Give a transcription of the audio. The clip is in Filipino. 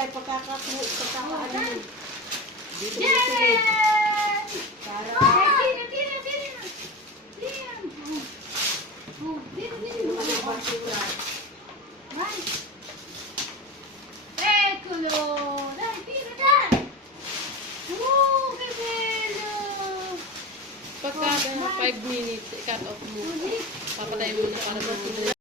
ilagay pagkakaano. Dito mo Yay! silid. Para Tira. Tira. Oh, tira. hindi naman yung basura. Vai. Eccolo. Dai, tira, dai. Che bello. Pagka 5 minutes, i-cut off mo. Papatay mo na para sa